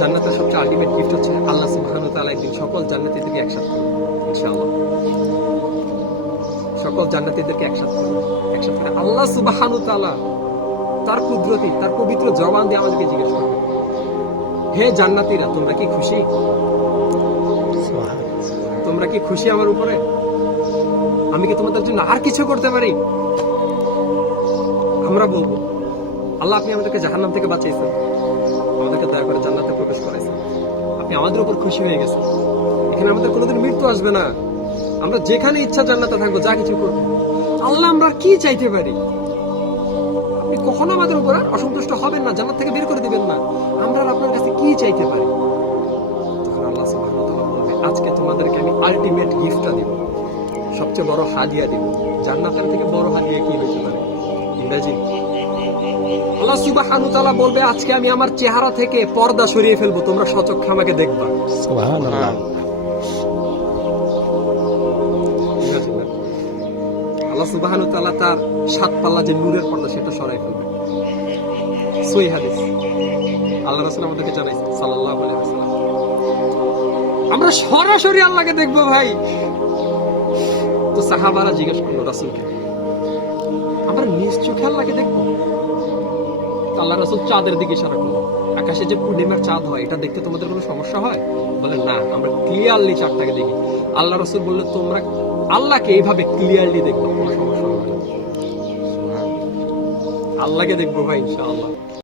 জান্নাতের সবচেয়ে ultimate gift হচ্ছে আল্লাহ সুবহানাহু ওয়া তাআলা একদিন সকল জান্নাতীদেরকে একসাথে করবেন ইনশাআল্লাহ। সকল জান্নাতীদেরকে একসাথে করে আল্লাহ সুবহানাহু ওয়া তাআলা তার কুদরতি, তার পবিত্র জবান দিয়ে আমাদেরকে জিজ্ঞেস করবেন, হে জান্নাতীরা, তোমরা কি খুশি? তোমরা কি খুশি আমার উপরে? আমি কি তোমাদের জন্য আর কিছু করতে পারি? আমরা বলবো, আল্লাহ, আপনি আমাদেরকে জাহান্নাম থেকে বাঁচিয়েছেন, আমাদেরকে দয়া করে জান্নাতে প্রবেশ করাইছেন, আপনি আমাদের উপর খুশি হয়ে গেছেন, এখানে আমাদের কোনোদিন মৃত্যু আসবে না, আমরা যেখানে ইচ্ছা জান্নাতে থাকবো, যা কিছু করবো। আল্লাহ, আমরা কি চাইতে পারি? আপনি কখনো আমাদের উপর অসন্তুষ্ট হবেন না, জান্নাত থেকে বের করে দিবেন না। আমরা আপনার কাছে কি চাইতে পারি? তখন আল্লাহ সুবহানাহু ওয়া তাআলা বলবে, আজকে তোমাদেরকে আমি আলটিমেট গিফটটা দিব, সবচেয়ে বড় হাদিয়া দিব। জান্নাতের থেকে বড় হাদিয়া কি হইতে পারে? ইংরেজি আল্লাহ সুবহানাহু ওয়া তাআলা বলবে, আজকে আমি আমার চেহারা থেকে পর্দা সরিয়ে ফেলবো, তোমরা সচক্ষে আমাকে দেখবা। সুবহানাল্লাহ। আল্লাহ সুবহানাহু ওয়া তাআলা তার সাত পাল্লা যে নূরের পর্দা, সেটা সরাই ফেলবে। সহিহ হাদিস, আল্লাহ রাসূল আমাদেরকে জানাইছেন সাল্লাল্লাহু আলাইহি ওয়াসাল্লাম, আমরা সরাসরি আল্লাহকে দেখবো ভাই। তো সাহাবারা জিজ্ঞেস করলো রাসূলকে, আমরা নিজ চোখে আল্লাহকে দেখবো? আল্লাহ রাসূল চাঁদের দিকে ইশারা করলো, আকাশে যে পূর্ণিমার চাঁদ হয়, এটা দেখতে তোমাদের কোনো সমস্যা হয়? বলে, না, আমরা ক্লিয়ারলি চাঁদটাকে দেখি। আল্লাহ রাসূল বললো, তোমরা আল্লাহকে এইভাবে ক্লিয়ারলি দেখবো, কোনো সমস্যা হবে না। আল্লাহকে দেখবো ভাই ইনশাআল্লাহ।